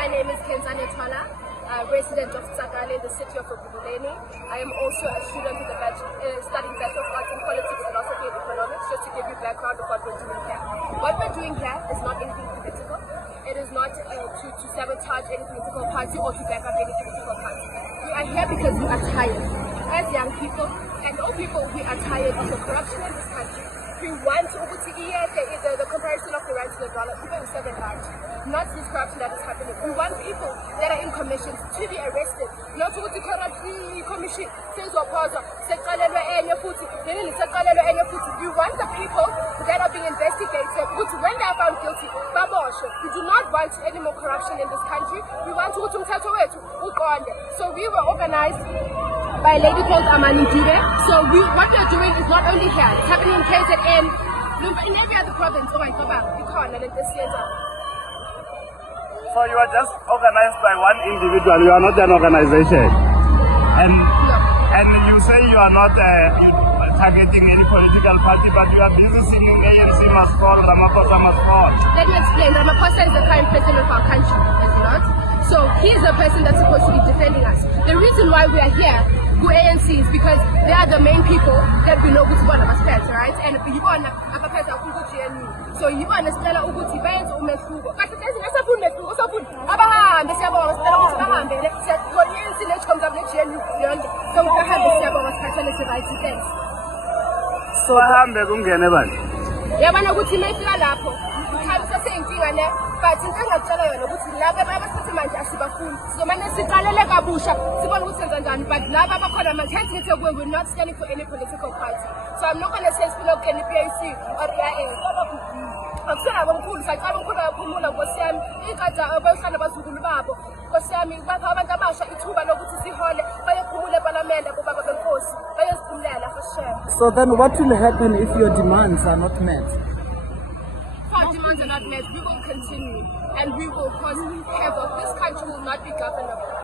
My name is Kenzani Twala, resident of Tsakale, the city of Ekurhuleni. I am also a student in studying Bachelor of Arts in Politics, Philosophy and Economics, just to give you background of what we're doing here. What we're doing here is not anything political. It is not to sabotage any political party or to back up any political party. We are here because we are tired. As young people and old people, we are tired of the corruption in this country. We want the comparison of the rand to the dollar. People in Southern Rand, not this corruption that is happening. We want people that are in commissions to be arrested. Not to the corruption commission says we want the people that are being investigated, which when they are found guilty, we do not want any more corruption in this country. We want to so we were organized by a lady called Amani Dube. So what we are doing is not only here, it's happening in KZN, in every other province. Oh my God, so you are just organized by one individual, you are not an organization. And you say you are not targeting any political party, but you are busy singing ANC must fall, Ramaphosa must fall. Let me explain. Ramaphosa is the current president of our country, is he not? So he is the person that's supposed to be defending us. The reason why we are here, who ANC, is because they are the main people that we know who's one of us pets, right? And you want so you understand ukuthi bayenza umehluko. Kanti lezi ngesafuna umehluko, osafuna abahambe siyabona sicela ukuthi bahambe ANC let's come up next year yonke. So bahambe siyabona sikhathele right thanks. So bahambe kungene bani? Yabona ukuthi mayifika lapho ukhalisa seyinkinga le but into engakutshela yona ukuthi laba abasithi manje asibafuni sizomane siqalele kabusha sibone ukuthi senza njani but laba abakhona manje we're not standing for any political party. So I'm not going to say Spinoke and the PAC or EIA. I'm saying I'm cool. So I'm cool. I'm cool. I'm saying I'm cool. So then what will happen if your demands are not met? If our demands are not met, we will continue and we will cause havoc. This country will not be governable.